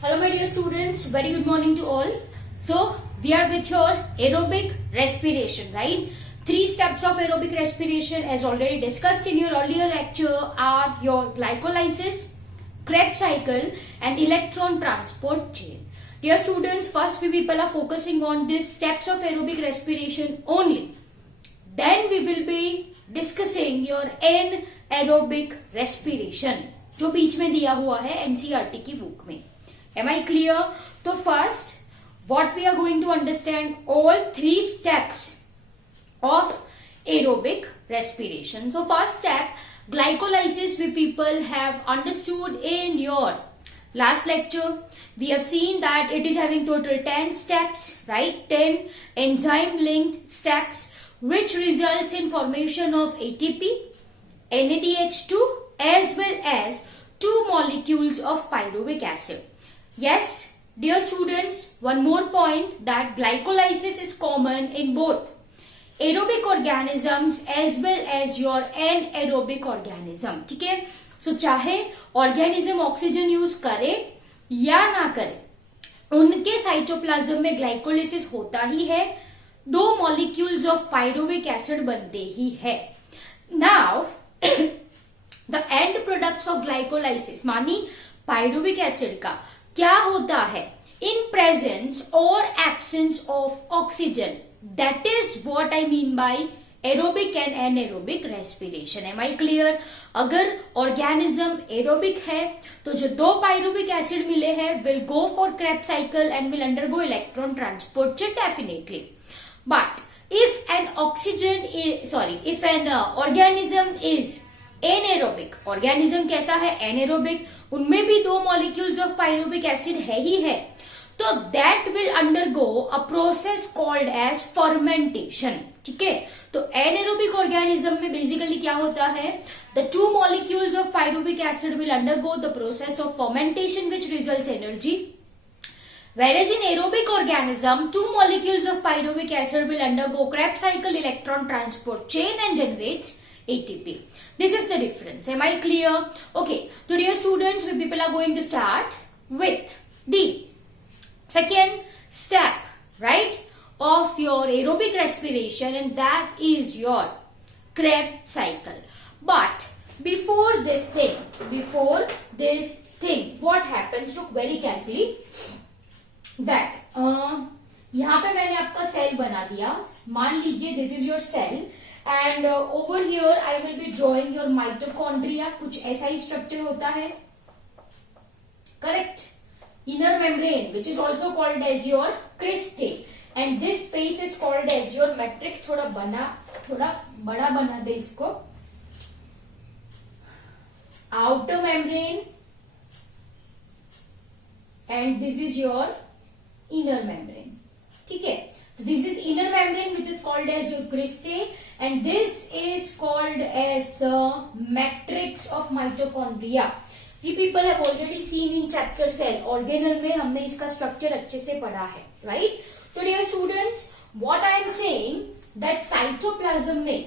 Hello my dear students, very good morning to all. So we are with your aerobic respiration, right? 3 steps of aerobic respiration as already discussed in your earlier lecture are your glycolysis, Krebs cycle and electron transport chain. Dear students, first we people are focusing on these steps of aerobic respiration only. Then we will be discussing your anaerobic respiration जो बीच में दिया हुआ है NCERT की book में. Am I clear? So first, what we are going to understand all 3 steps of aerobic respiration. So first step, glycolysis we people have understood in your last lecture. We have seen that it is having total 10 steps, right? 10 enzyme linked steps which results in formation of ATP, NADH2 as well as 2 molecules of pyruvic acid. Yes, dear students, one more point that glycolysis is common in both aerobic organisms as well as your anaerobic organism. ठीक है? So चाहे organism oxygen use करे या ना करे, उनके cytoplasm में glycolysis होता ही है, 2 molecules of pyruvic acid बनते ही है. Now the end products of glycolysis मानी pyruvic acid का क्या होता है? In presence or absence of oxygen. That is what I mean by aerobic and anaerobic respiration. Am I clear? अगर organism aerobic है तो जो 2 pyruvic acid मिले हैं will go for Krebs cycle and will undergo electron transport chain definitely. But if an organism is anaerobic, organism कैसा है? anaerobic, उनमें भी 2 molecules of pyruvic acid है ही है, तो that will undergo a process called as fermentation. ठीक है? तो anaerobic organism में basically क्या होता है? The 2 molecules of pyruvic acid will undergo the process of fermentation which results energy. Whereas in aerobic organism, 2 molecules of pyruvic acid will undergo Krebs cycle electron transport chain and generates ATP. This is the difference. Am I clear? Okay. So dear students, we people are going to start with the second step, right, of your aerobic respiration, and that is your Krebs cycle. But before this thing, what happens? Look very carefully. That यहाँ पे मैंने आपका cell बना दिया. मान लीजिए this is your cell. And over here I will be drawing your mitochondria. कुछ ऐसा ही structure होता है, correct? Inner membrane, which is also called as your cristae, and this space is called as your matrix. थोड़ा बड़ा बना दे इसको. Outer membrane, and this is your inner membrane. ठीक है? This is inner membrane which is called as your cristae, and this is called as the matrix of mitochondria. We people have already seen in chapter cell organelle में हमने इसका structure अच्छे से पढ़ा है, right? So dear students, what I am saying that cytoplasm में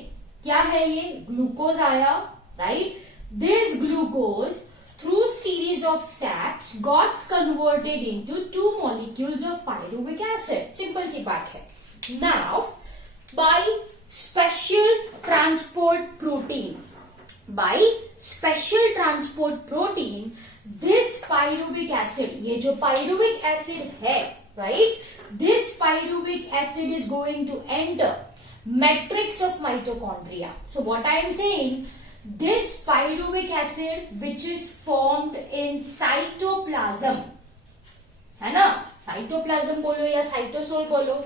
क्या है? ये glucose आया, right? This glucose through series of saps got converted into 2 molecules of pyruvic acid. Simple सी बात है. Now, by special transport protein, this pyruvic acid, ये जो pyruvic acid है, right? This pyruvic acid is going to enter matrix of mitochondria. So what I am saying, this pyruvic acid which is formed in cytoplasm, है ना? cytoplasm बोलो या cytosol बोलो,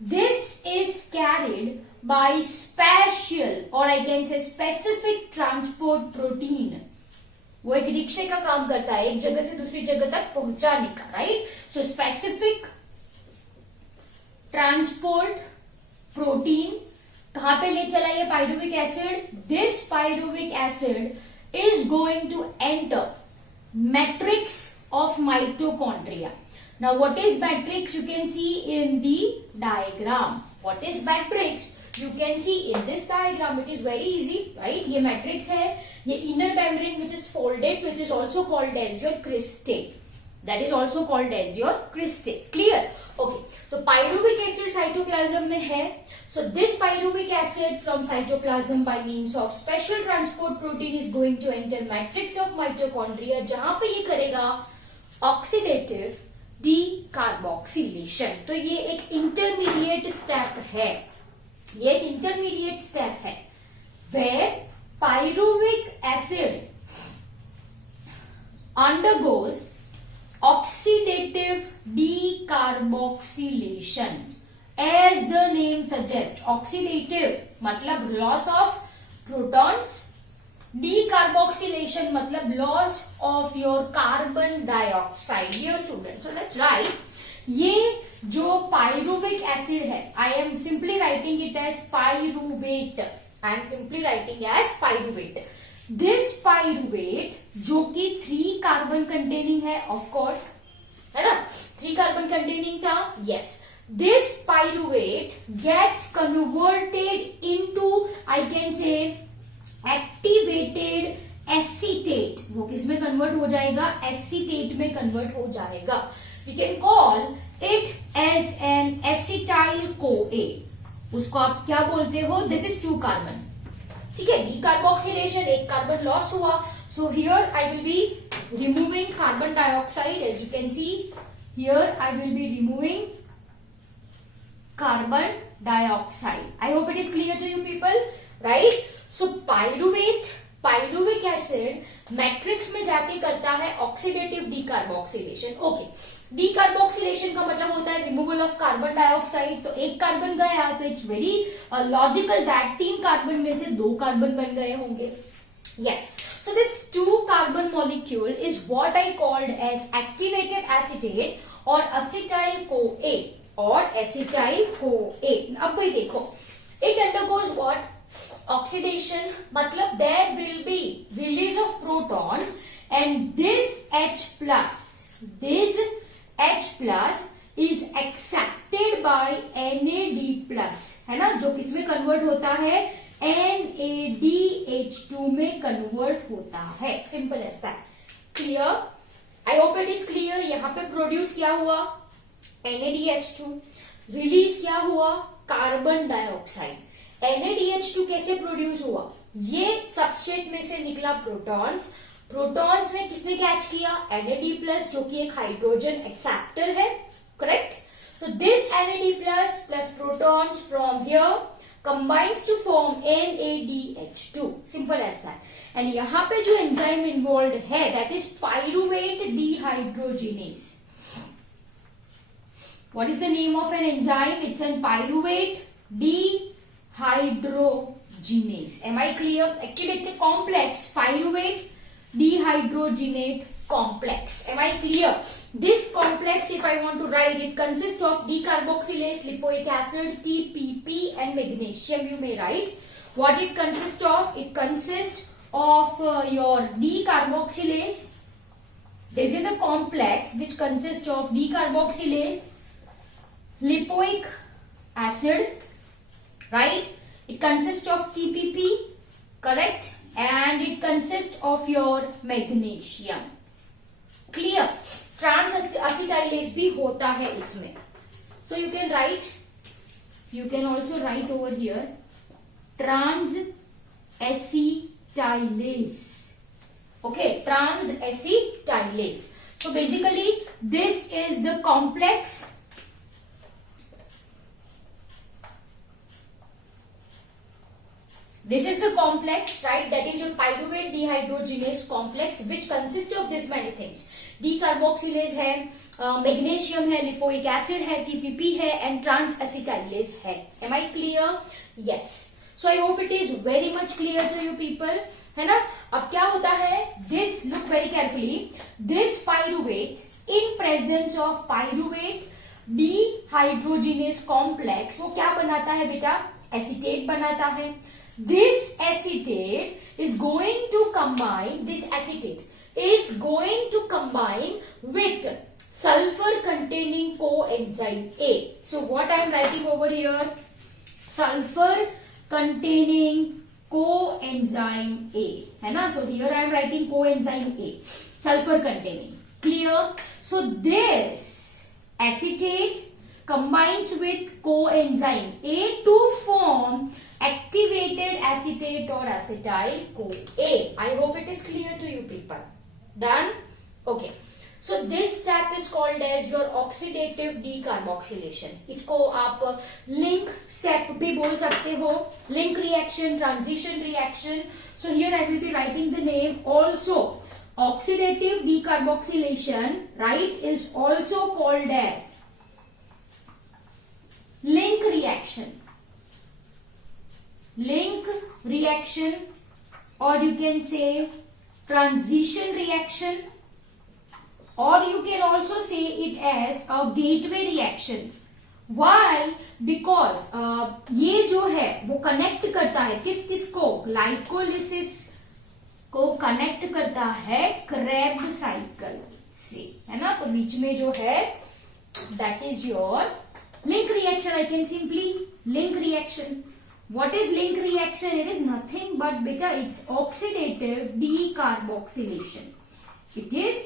this is carried by special or I can say specific transport protein. वो एक रिक्शे का काम करता है, एक जगह से दूसरी जगह तक पहुंचाने का, right? So specific transport protein कहां पे ले चला ये pyruvic acid? This pyruvic acid is going to enter matrix of mitochondria. Now what is matrix? You can see in the diagram. What is matrix? You can see in this diagram. It is very easy, right? ये matrix है, ये inner membrane which is folded, which is also called as your cristae. that is also called as your crystal. Clear? Okay, तो pyruvic acid cytoplasm में है. So this pyruvic acid from cytoplasm by means of special transport protein is going to enter matrix of mitochondria, जहां पे ये करेगा oxidative decarboxylation. तो ये एक intermediate step है, ये एक intermediate step है where pyruvic acid undergoes oxidative decarboxylation. As the name suggests, oxidative मतलब loss of protons, decarboxylation मतलब loss of your carbon dioxide. Dear students, so let's write. ये जो pyruvic acid है, I am simply writing it as pyruvate. I am simply writing as pyruvate. This pyruvate जो कि 3 carbon containing है, of course, है ना, 3 carbon containing था, yes. This pyruvate gets converted into, I can say, activated acetate. वो किसमें convert हो जाएगा? एसीटेट में कन्वर्ट हो जाएगा. We can call it as an acetyl CoA. उसको आप क्या बोलते हो? This is 2 carbon. ठीक है, डीकार्बोक्सिलेशन, एक कार्बन लॉस हुआ. So here I will be removing carbon dioxide. As you can see here I will be removing carbon dioxide. I hope it is clear to you people, right? So pyruvic acid matrix में जाके करता है oxidative decarboxylation. Okay, decarboxylation का मतलब होता है removal of carbon dioxide. तो एक कार्बन गया तो it's very logical that 3 carbon में से 2 कार्बन बन गए होंगे. Yes, so this 2 carbon molecule is what I called as activated acetate और असिटाइल CoA और एसिटाइल CoA. अब भाई देखो, इट अंडरगोज व्हाट? ऑक्सीडेशन, मतलब there will be release of protons and this H plus is accepted by NAD plus, है ना, जो किसमें कन्वर्ट होता है? NADH2 में कन्वर्ट होता है. Simple as that. Clear? I hope it is clear. यहाँ पे प्रोड्यूस क्या हुआ? NADH2. रिलीज क्या हुआ? Carbon dioxide. NADH2 कैसे प्रोड्यूस हुआ? ये सबस्ट्रेट में से निकला प्रोटॉन्स ने किसने कैच किया? NAD प्लस, जो कि एक हाइड्रोजन एक्सेप्टर है. Correct? So this NAD plus protons from here combines to form NADH2. Simple as that. And यहाँ पे जो एंजाइम इन्वॉल्व है that is pyruvate dehydrogenase. What is the name of an enzyme? It's an pyruvate dehydrogenase. Am I clear? Actually, it's a complex, pyruvate dehydrogenate complex. Am I clear? This complex, if I want to write, it consists of decarboxylase, lipoic acid, TPP and magnesium. You may write. What it consists of? It consists of your decarboxylase. This is a complex which consists of decarboxylase, lipoic acid, right? It consists of TPP, correct? And it consists of your magnesium. Clear? Trans acetylase भी होता है इसमें. So you can write, you can also write over here trans acetylase. Okay, trans acetylase. So basically this is the complex This is the complex, right? That is your pyruvate dehydrogenase complex, which consists of this many things. Decarboxylase है, magnesium है, lipoic acid है, TPP है, and trans acetylase है. Am I clear? Yes. So I hope it is very much clear to you people. है ना? अब क्या होता है? This, look very carefully. This pyruvate, in presence of pyruvate dehydrogenase complex, वो क्या बनाता है बेटा? Acetate बनाता है. This acetate is going to combine with sulfur containing coenzyme A. So what I am writing over here? Sulfur containing coenzyme A. है ना? So here I am writing coenzyme A. Sulfur containing. Clear? So this acetate combines with coenzyme A to form activated acetate or acetyl CoA. I hope it is clear to you people. Done? Okay. So this step is called as your oxidative decarboxylation. इसको आप link step भी बोल सकते हो, link reaction, transition reaction. So here I will be writing the name also. Oxidative decarboxylation, right, is also called as link reaction. Link reaction, or you can say transition reaction, or you can also say it as a gateway reaction. Why? Because ये जो है वो connect करता है किस किस को, glycolysis को कनेक्ट करता है क्रेब्स साइकिल से, है ना. तो बीच में जो है that is your link reaction. I can simply link reaction. What is link reaction? It is nothing but beta, it's oxidative decarboxylation. It is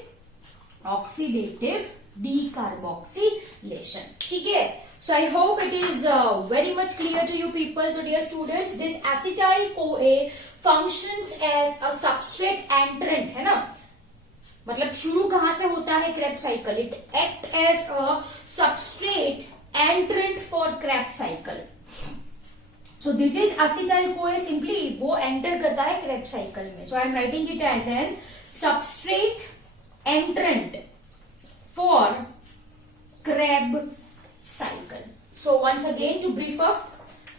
oxidative decarboxylation. ठीक है. So I hope it is very much clear to you people. So dear students, this acetyl CoA functions as a substrate entrant, है ना. मतलब शुरू कहां से होता है Krebs cycle. It act as a substrate entrant for Krebs cycle. So this is acetyl CoA. Simply वो enter करता है Krebs cycle में. So I am writing it as an substrate entrant for Krebs cycle. So once again to brief up,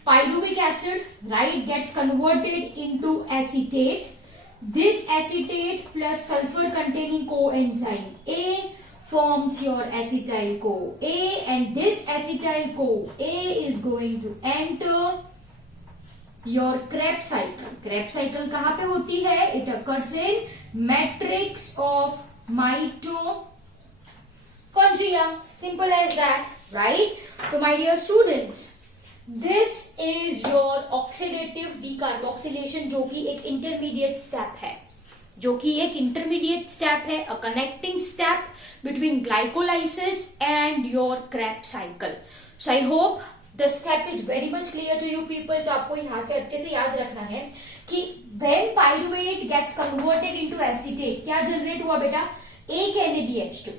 pyruvic acid, right, gets converted into acetate. This acetate plus sulfur containing coenzyme A forms your acetyl CoA, and this acetyl CoA is going to enter your Krebs cycle. Krebs cycle कहाँ पे होती है? It occurs in matrix of mitochondria. Simple as that, right? So my dear students, this is your oxidative decarboxylation, जो कि एक intermediate step है, a connecting step between glycolysis and your Krebs cycle. So I hope the step is very much clear to you people. तो आपको यहाँ से अच्छे से याद रखना है कि when pyruvate gets converted into acetate, क्या जनरेट हुआ बेटा? एक NADH2.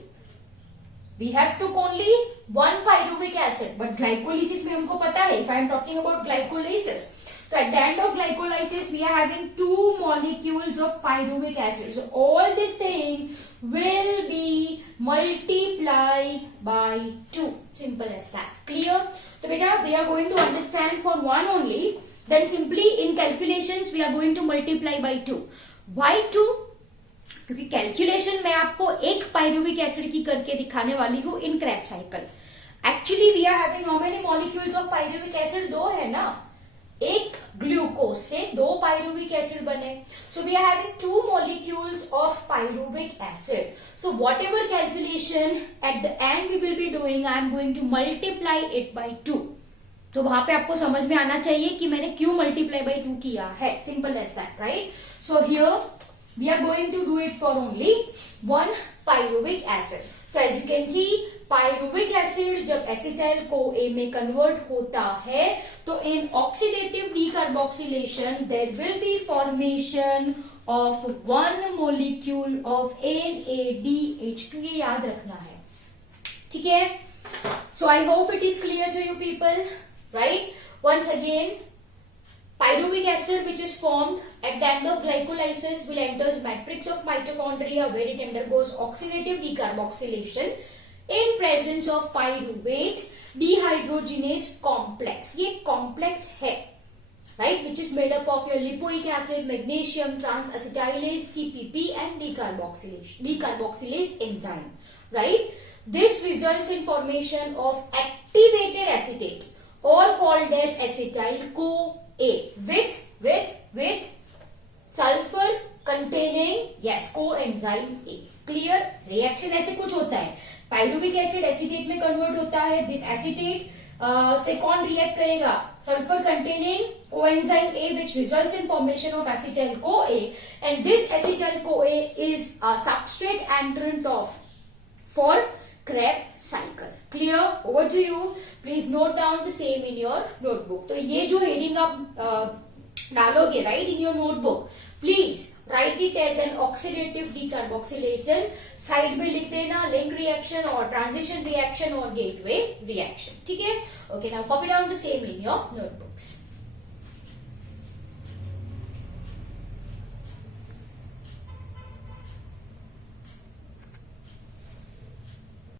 We have to only one pyruvic acid, but glycolysis में हमको पता है. If I am talking about glycolysis, so at the end of glycolysis we are having two molecules of pyruvic acid. So all this thing will be multiply by 2. Simple as that. Clear? So beta, we are going to understand for one only. Then simply in calculations we are going to multiply by 2. Why 2? क्योंकि calculation मैं आपको एक pyruvic acid की करके दिखाने वाली हूँ in Krebs cycle. Actually we are having how many molecules of pyruvic acid? 2 है ना. एक ग्लूकोज से 2 पायरुविक एसिड बने. So we are having 2 molecules of pyruvic acid. So whatever calculation at the end we will be doing, I am going to multiply it by 2. तो वहां पे आपको समझ में आना चाहिए कि मैंने क्यों मल्टीप्लाई बाई 2 किया है. Simple as that, right? So here we are going to do it for only one pyruvic acid. So as you can see, pyruvic acid जब acetyl CoA में convert होता है तो in oxidative decarboxylation there will be formation of one molecule of NADH2. ये याद रखना है, ठीक है? So I hope it is clear to you people, right? Once again, pyruvic acid which is formed at the end of glycolysis will enters matrix of mitochondria where it undergoes oxidative decarboxylation in presence of pyruvate dehydrogenase complex. ये complex है, right, which is made up of your lipoic acid, magnesium, trans-acetylase, TPP and decarboxylase enzyme, right? This results in formation of activated acetate or called as acetyl CoA with sulfur containing coenzyme A. Clear? Reaction ऐसे कुछ होता है. Pyruvic acid acetate में convert होता है. This acetate से कौन react करेगा? Sulfur containing coenzyme A, which results in formation of acetyl CoA, and this acetyl CoA is a substrate entrant of for Krebs cycle. Clear? Over to you. Please note down the same in your notebook. तो ये जो heading आप डालोगे right in your notebook, please write it as an oxidative decarboxylation. Side में लिख देना link reaction or transition reaction or gateway reaction. ठीक है? Okay, now copy down the same in your notebooks.